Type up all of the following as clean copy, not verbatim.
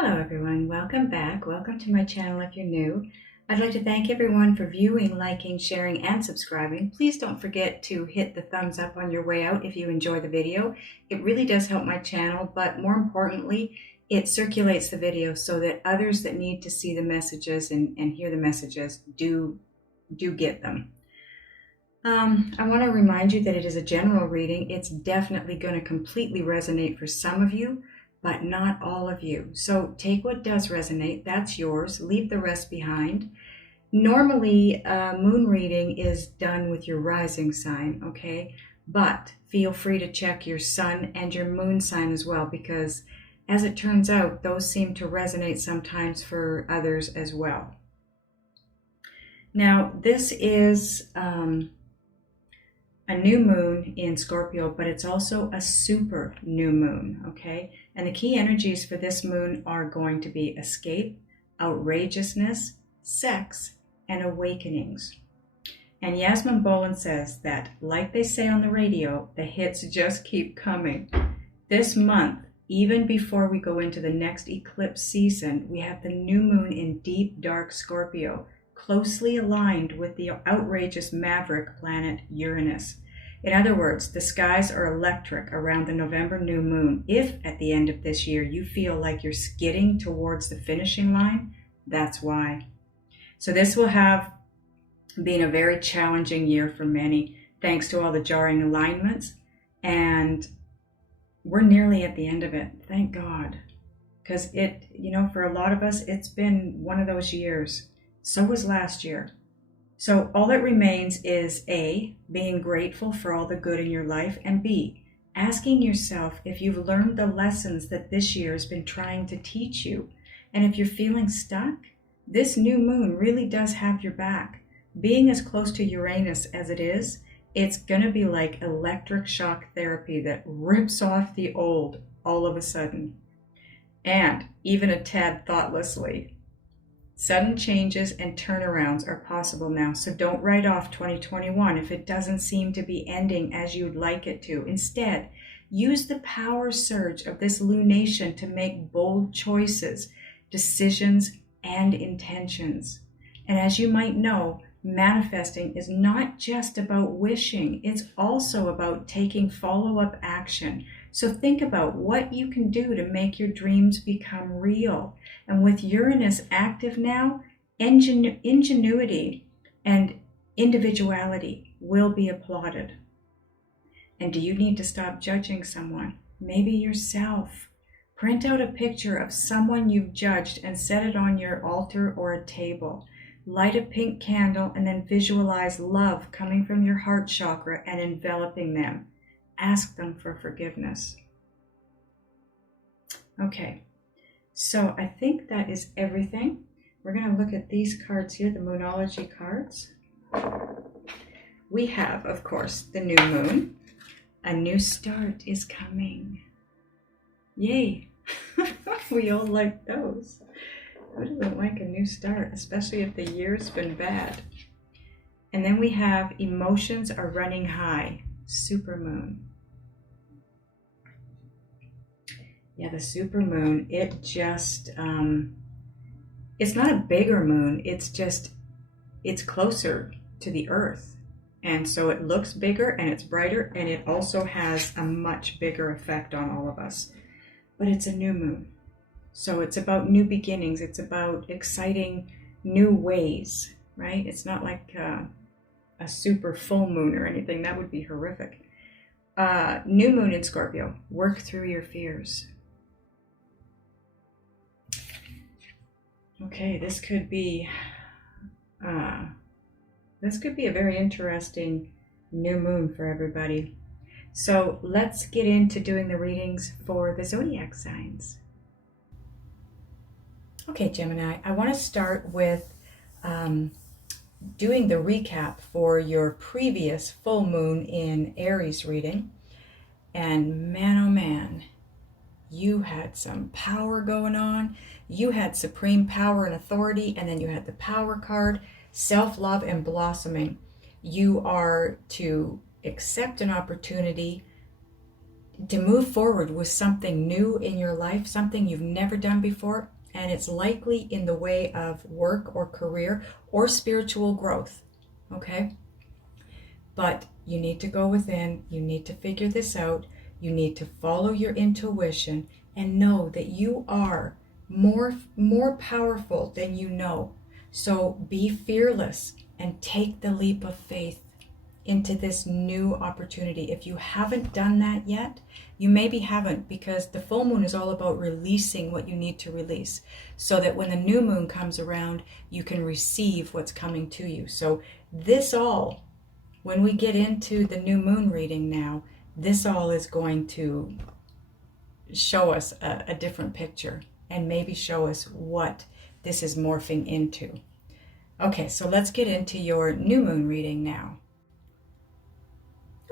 Hello everyone, welcome back. Welcome to my channel if you're new. I'd like to thank everyone for viewing, liking, sharing, and subscribing. Please don't forget to hit the thumbs up on your way out if you enjoy the video. It really does help my channel, but more importantly, it circulates the video so that others that need to see the messages and hear the messages do get them. I want to remind you that it is a general reading. It's definitely going to completely resonate for some of you, but not all of you. So take what does resonate, that's yours. Leave the rest behind. Normally, moon reading is done with your rising sign, okay? But feel free to check your sun and your moon sign as well, because as it turns out, those seem to resonate sometimes for others as well. Now, this is a new moon in Scorpio, but it's also a super new moon, okay? And the key energies for this moon are going to be escape, outrageousness, sex, and awakenings. And Yasmin Boland says that, like they say on the radio, the hits just keep coming. This month, even before we go into the next eclipse season, we have the new moon in deep, dark Scorpio, closely aligned with the outrageous maverick planet Uranus. In other words, the skies are electric around the November new moon. If at the end of this year you feel like you're skidding towards the finishing line, that's why. So this will have been a very challenging year for many, thanks to all the jarring alignments, and we're nearly at the end of it, thank God. Because for a lot of us, it's been one of those years. So was last year. So all that remains is A, being grateful for all the good in your life, and B, asking yourself if you've learned the lessons that this year has been trying to teach you. And if you're feeling stuck, this new moon really does have your back. Being as close to Uranus as it is, it's going to be like electric shock therapy that rips off the old all of a sudden. And even a tad thoughtlessly. Sudden changes and turnarounds are possible now, so don't write off 2021 if it doesn't seem to be ending as you'd like it to. Instead, use the power surge of this lunation to make bold choices, decisions, and intentions. And as you might know, manifesting is not just about wishing, it's also about taking follow-up action. So think about what you can do to make your dreams become real. And with Uranus active now, ingenuity and individuality will be applauded. And do you need to stop judging someone? Maybe yourself. Print out a picture of someone you've judged and set it on your altar or a table. Light a pink candle and then visualize love coming from your heart chakra and enveloping them. Ask them for forgiveness. Okay, so I think that is everything. We're going to look at these cards here, the Moonology cards. We have, of course, the new moon. A new start is coming. Yay! We all like those. Who doesn't like a new start, especially if the year's been bad? And then we have emotions are running high. Supermoon. Yeah, the supermoon, it just, it's not a bigger moon, it's closer to the earth. And so it looks bigger and it's brighter, and it also has a much bigger effect on all of us. But it's a new moon. So it's about new beginnings. It's about exciting new ways, right? It's not like a super full moon or anything. That would be horrific. New moon in Scorpio. Work through your fears. Okay, this could be a very interesting new moon for everybody. So let's get into doing the readings for the zodiac signs. Okay, Gemini, I want to start with doing the recap for your previous full moon in Aries reading. And man, oh man, you had some power going on. You had supreme power and authority, and then you had the power card, self-love and blossoming. You are to accept an opportunity to move forward with something new in your life, something you've never done before, and it's likely in the way of work or career or spiritual growth, okay? But you need to go within, you need to figure this out, you need to follow your intuition and know that you are more powerful than you know. So be fearless and take the leap of faith into this new opportunity. If you haven't done that yet, you maybe haven't, because the full moon is all about releasing what you need to release, so that when the new moon comes around, you can receive what's coming to you. So this all, when we get into the new moon reading now, this all is going to show us a different picture and maybe show us what this is morphing into. Okay, so let's get into your new moon reading now.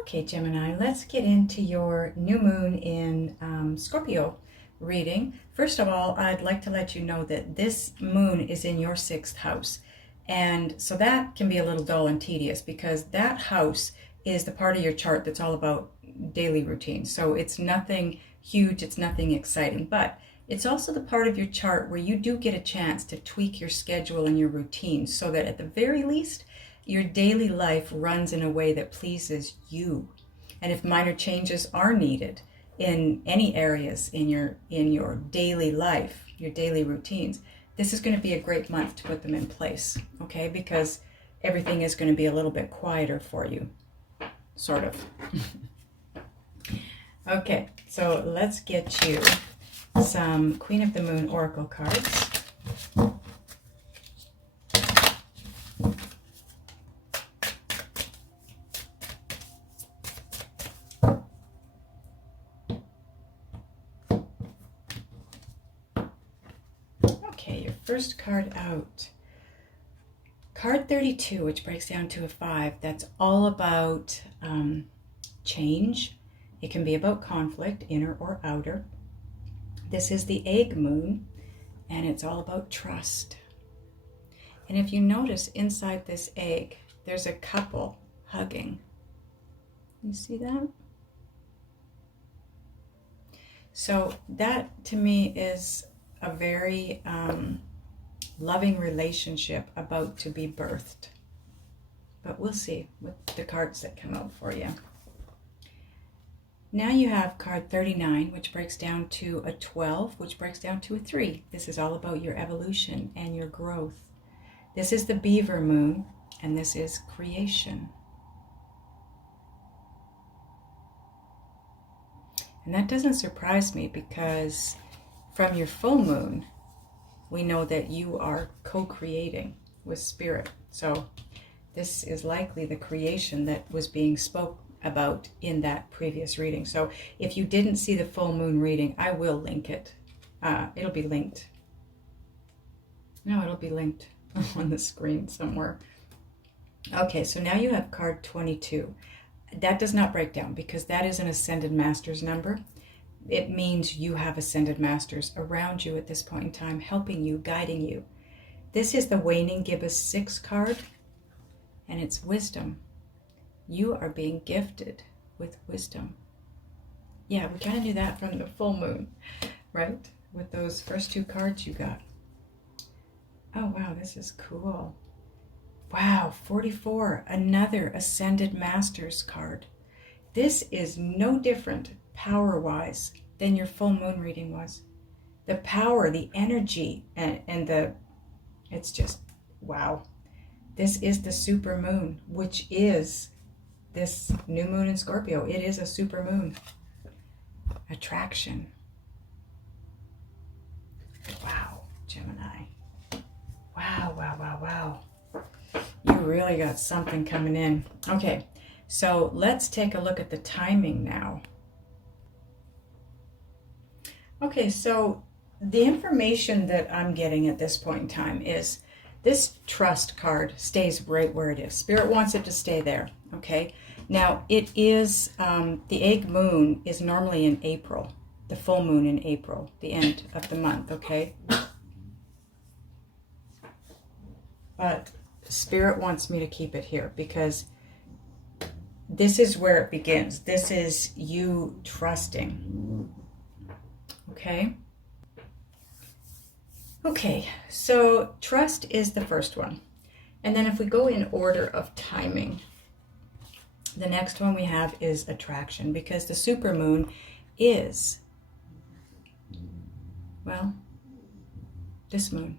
Okay, Gemini, let's get into your new moon in Scorpio reading. First of all, I'd like to let you know that this moon is in your 6th house. And so that can be a little dull and tedious, because that house is the part of your chart that's all about daily routine. So it's nothing huge, it's nothing exciting, but it's also the part of your chart where you do get a chance to tweak your schedule and your routine, so that at the very least, your daily life runs in a way that pleases you. And if minor changes are needed in any areas in your daily life, your daily routines, this is going to be a great month to put them in place, okay? Because everything is going to be a little bit quieter for you, sort of. Okay, so let's get you some Queen of the Moon Oracle cards. First card out, card 32, which breaks down to a 5. That's all about change. It can be about conflict, inner or outer. This is the egg moon, and it's all about trust. And if you notice inside this egg, there's a couple hugging. You see that? So that to me is a very loving relationship about to be birthed. But we'll see with the cards that come out for you. Now you have card 39, which breaks down to a 12, which breaks down to a 3. This is all about your evolution and your growth. This is the beaver moon, and this is creation. And that doesn't surprise me, because from your full moon, we know that you are co-creating with spirit. So this is likely the creation that was being spoke about in that previous reading. So if you didn't see the full moon reading, I will link it. It'll be linked. No, it'll be linked on the screen somewhere. Okay, so now you have card 22. That does not break down, because that is an Ascended Masters number. It means you have Ascended Masters around you at this point in time, helping you, guiding you. This is the Waning Gibbous 6 card, and it's wisdom. You are being gifted with wisdom. Yeah, we kind of knew that from the full moon, right? With those first 2 cards you got. Oh, wow, this is cool. Wow, 44, another Ascended Masters card. This is no different power-wise than your full moon reading was. The power, the energy, and it's just, wow. This is the super moon, which is this new moon in Scorpio. It is a super moon. Attraction. Wow, Gemini. Wow, wow, wow, wow. You really got something coming in. Okay, so let's take a look at the timing now. Okay, so the information that I'm getting at this point in time is this trust card stays right where it is. Spirit wants it to stay there, okay? Now, it is, the egg moon is normally in April, the full moon in April, the end of the month, okay? But Spirit wants me to keep it here, because this is where it begins. This is you trusting. Okay? Okay, so trust is the first one. And then if we go in order of timing, the next one we have is attraction, because the supermoon is, well, this moon.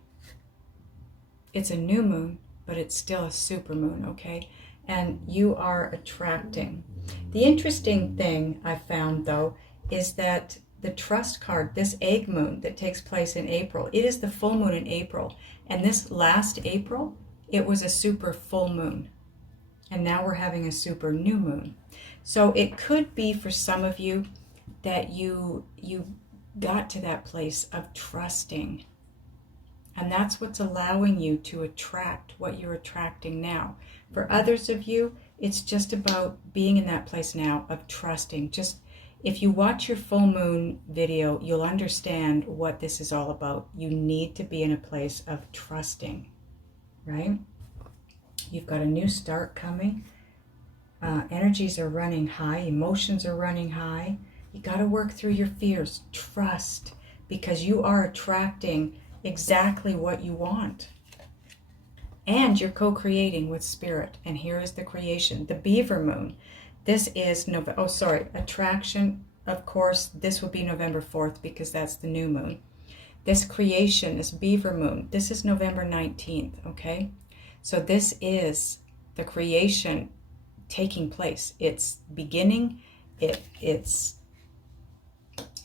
It's a new moon, but it's still a supermoon, okay? And you are attracting. The interesting thing I found, though, is that the trust card, this egg moon that takes place in April, it is the full moon in April. And this last April, it was a super full moon. And now we're having a super new moon. So it could be for some of you that you got to that place of trusting. And that's what's allowing you to attract what you're attracting now. For others of you, it's just about being in that place now of trusting. Just if you watch your full moon video, you'll understand what this is all about. You need to be in a place of trusting, right? You've got a new start coming. Energies are running high. Emotions are running high. You got to work through your fears. Trust, because you are attracting exactly what you want. And you're co-creating with spirit. And here is the creation, the beaver moon. This is attraction. Of course, this will be November 4th because that's the new moon. This creation, this beaver moon, this is November 19th, okay? So this is the creation taking place. It's beginning. It's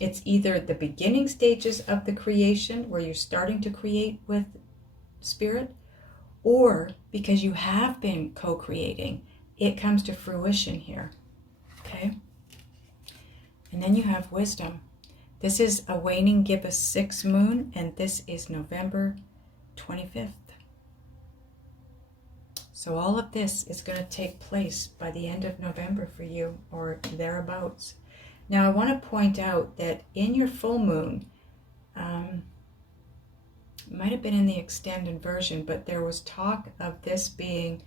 either the beginning stages of the creation where you're starting to create with spirit, or because you have been co-creating, it comes to fruition here, okay? And then you have wisdom. This is a waning gibbous 6 moon, and this is November 25th. So all of this is going to take place by the end of November for you, or thereabouts. Now I want to point out that in your full moon, might have been in the extended version, but there was talk of this being,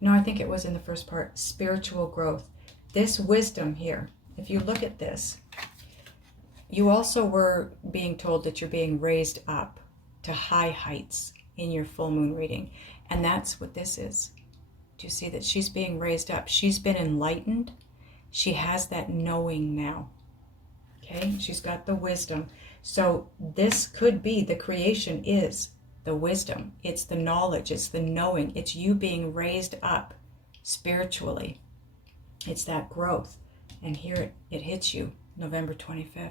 no, I think it was in the first part, spiritual growth. This wisdom here, if you look at this, you also were being told that you're being raised up to high heights in your full moon reading. And that's what this is. Do you see that she's being raised up? She's been enlightened. She has that knowing now. Okay, she's got the wisdom. So this could be, the creation is the wisdom. It's the knowledge. It's the knowing. It's you being raised up spiritually. It's that growth. And here it hits you November 25th.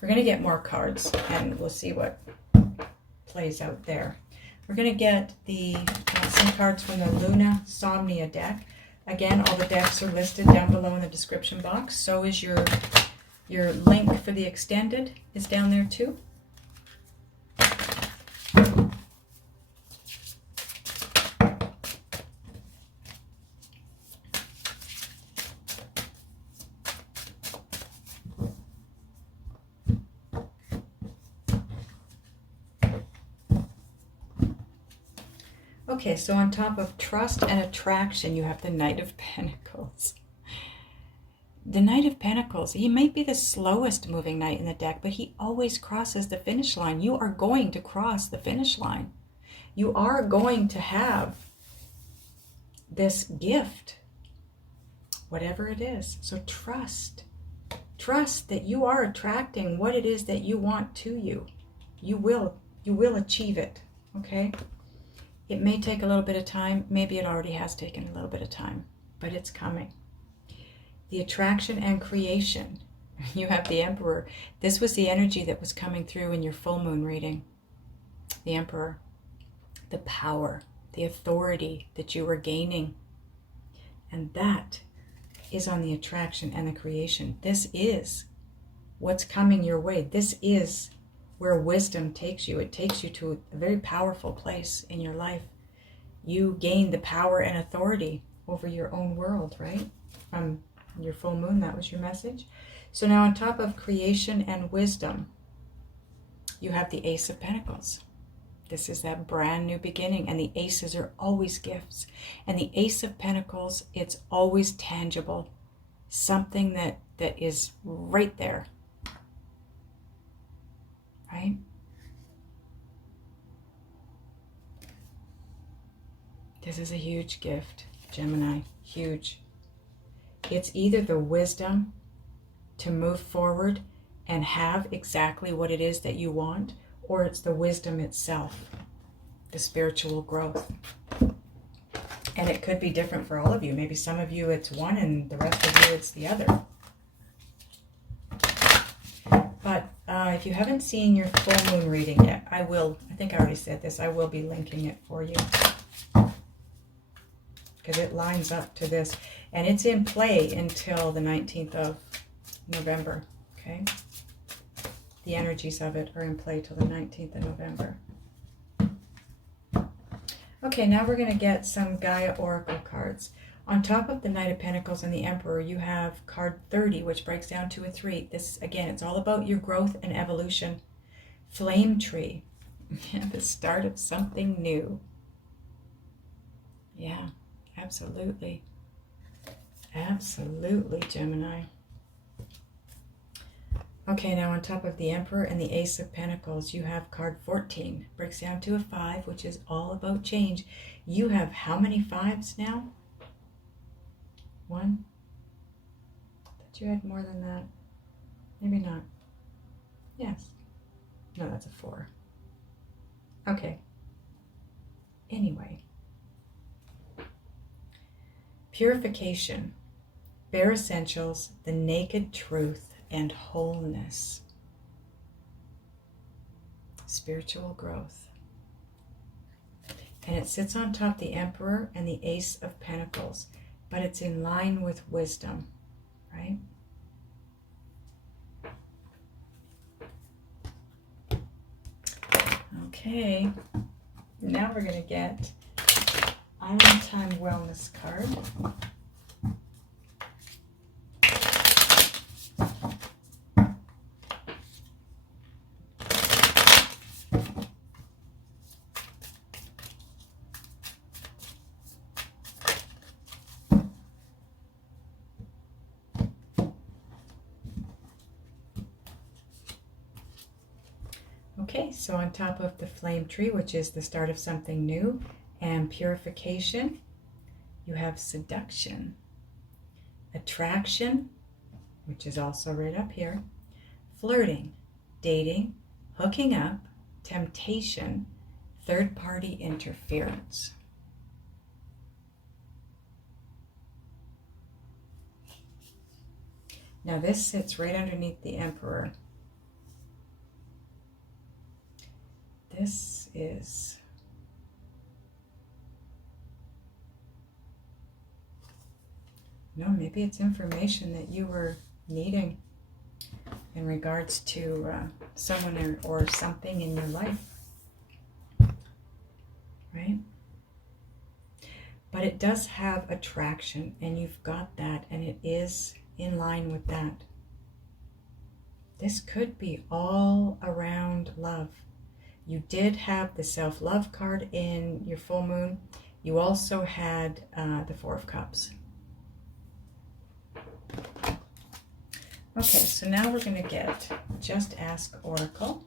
We're going to get more cards and we'll see what plays out there. We're going to get some cards from the Luna Somnia deck. Again, all the decks are listed down below in the description box. So is your link for the extended is down there too. Okay, so on top of trust and attraction, you have the Knight of Pentacles. The Knight of Pentacles, he might be the slowest moving knight in the deck, but he always crosses the finish line. You are going to cross the finish line. You are going to have this gift, whatever it is. So trust. Trust that you are attracting what it is that you want to you. You will achieve it, okay? It may take a little bit of time. Maybe it already has taken a little bit of time, but it's coming. The attraction and creation. You have the Emperor. This was the energy that was coming through in your full moon reading. The Emperor. The power, the authority that you were gaining. And that is on the attraction and the creation. This is what's coming your way. This is where wisdom takes you. It takes you to a very powerful place in your life. You gain the power and authority over your own world, right? From your full moon, that was your message. So now on top of creation and wisdom, you have the Ace of Pentacles. This is that brand new beginning, and the aces are always gifts. And the Ace of Pentacles, it's always tangible. Something that is right there. Right? This is a huge gift, Gemini. Huge. It's either the wisdom to move forward and have exactly what it is that you want, or it's the wisdom itself, the spiritual growth. And it could be different for all of you. Maybe some of you it's one and the rest of you it's the other. But if you haven't seen your full moon reading yet, I think I already said this, I will be linking it for you. Because it lines up to this. And it's in play until the 19th of November. Okay? The energies of it are in play till the 19th of November. Okay, now we're going to get some Gaia Oracle cards. On top of the Knight of Pentacles and the Emperor, you have card 30, which breaks down to a 3. This, again, it's all about your growth and evolution. Flame Tree. Yeah, the start of something new. Yeah, absolutely. Absolutely, Gemini. Okay, now on top of the Emperor and the Ace of Pentacles, you have card 14. Breaks down to a 5, which is all about change. You have how many 5s now? 1? Thought you had more than that. Maybe not. Yes. No, that's a 4. Okay. Anyway. Purification. Bare Essentials, the Naked Truth, and wholeness. Spiritual growth. And it sits on top the Emperor and the Ace of Pentacles, but it's in line with wisdom, right? Okay, now we're going to get Island Time Wellness card. Okay, so on top of the Flame Tree, which is the start of something new, and purification, you have seduction, attraction, which is also right up here, flirting, dating, hooking up, temptation, third-party interference. Now this sits right underneath the Emperor. This is maybe it's information that you were needing in regards to someone or something in your life, right? But it does have attraction, and you've got that, and it is in line with that. This could be all around love. You did have the self-love card in your full moon. You also had the Four of Cups. Okay, so now we're going to get Just Ask Oracle.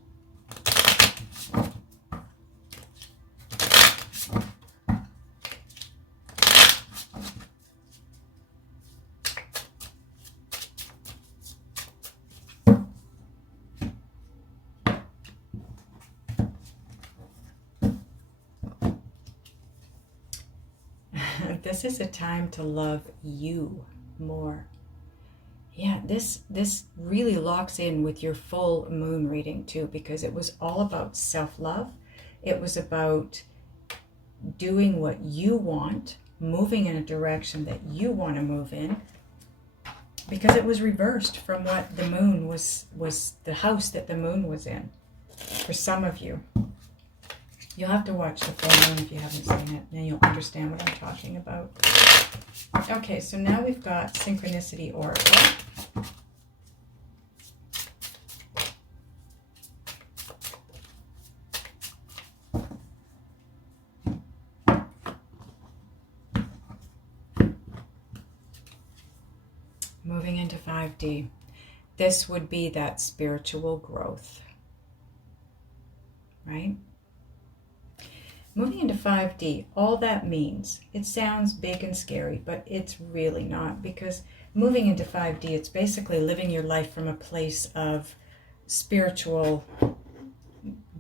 This is a time to love you more. Yeah, this really locks in with your full moon reading too, because it was all about self-love. It was about doing what you want, moving in a direction that you want to move in, because it was reversed from what the moon was the house that the moon was in. For some of you, you'll have to watch the full moon if you haven't seen it, and then you'll understand what I'm talking about. Okay, so now we've got Synchronicity Oracle. 5D, this would be that spiritual growth, right? Moving into 5D, all that means, it sounds big and scary, but it's really not, because moving into 5D, it's basically living your life from a place of spiritual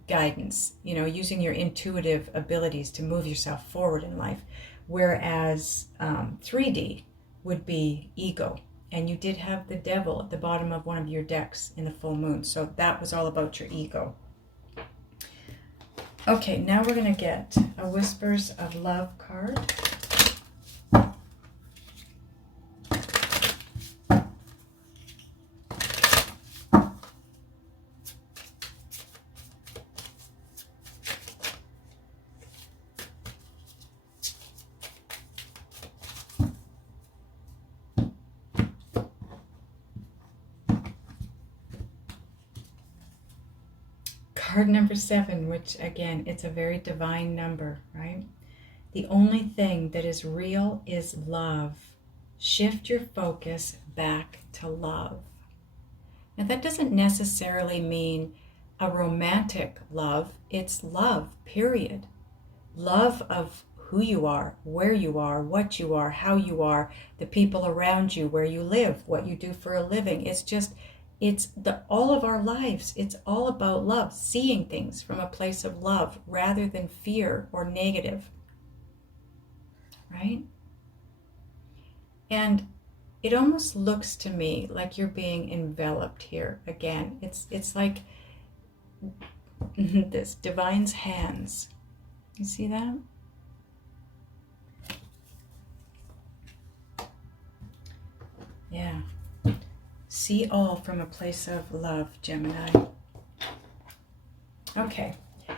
guidance, you know, using your intuitive abilities to move yourself forward in life, whereas 3D would be ego. And you did have the devil at the bottom of one of your decks in the full moon, so that was all about your ego. Okay, now we're going to get a Whispers of Love card. Card number 7, which again, it's a very divine number, right? The only thing that is real is love. Shift your focus back to love. Now that doesn't necessarily mean a romantic love. It's love, period. Love of who you are, where you are, what you are, how you are, the people around you, where you live, what you do for a living. It's all of our lives. It's all about love, seeing things from a place of love rather than fear or negative, right? And it almost looks to me like you're being enveloped here again. It's like this divine's hands. You see that? Yeah. See all from a place of love, Gemini. Okay,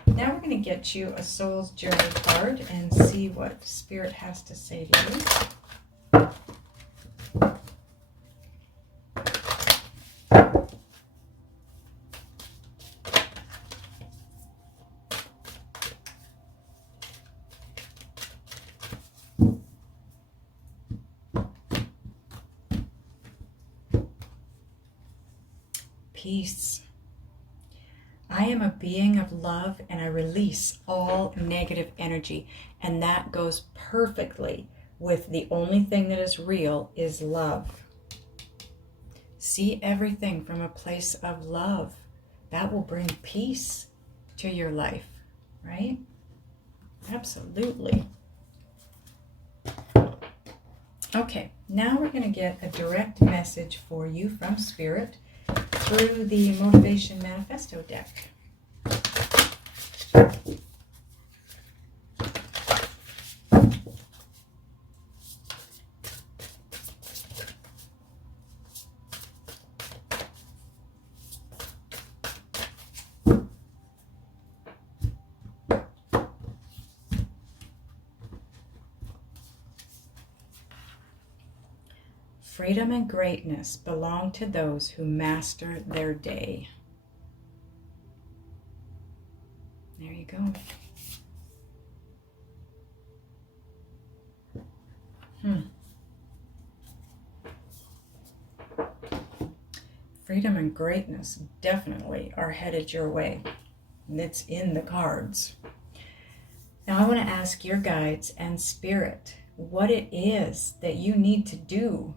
now we're going to get you a Soul's Journey card and see what Spirit has to say to you. Peace. I am a being of love and I release all negative energy, and that goes perfectly with the only thing that is real is love. See everything from a place of love. That will bring peace to your life, right? Absolutely. Okay, now we're going to get a direct message for you from Spirit through the Motivation Manifesto deck. Freedom and greatness belong to those who master their day. There you go. Freedom and greatness definitely are headed your way. It's in the cards. Now I want to ask your guides and Spirit what it is that you need to do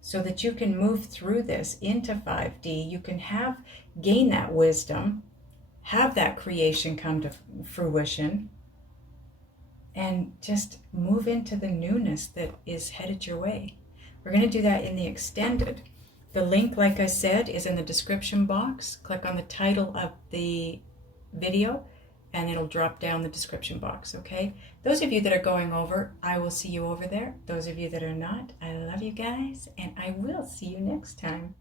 so that you can move through this into 5D. You can gain that wisdom, have that creation come to fruition, and just move into the newness that is headed your way. We're going to do that in the extended. The link, like I said, is in the description box. Click on the title of the video and it'll drop down the description box, okay? Those of you that are going over, I will see you over there. Those of you that are not, I love you guys, and I will see you next time.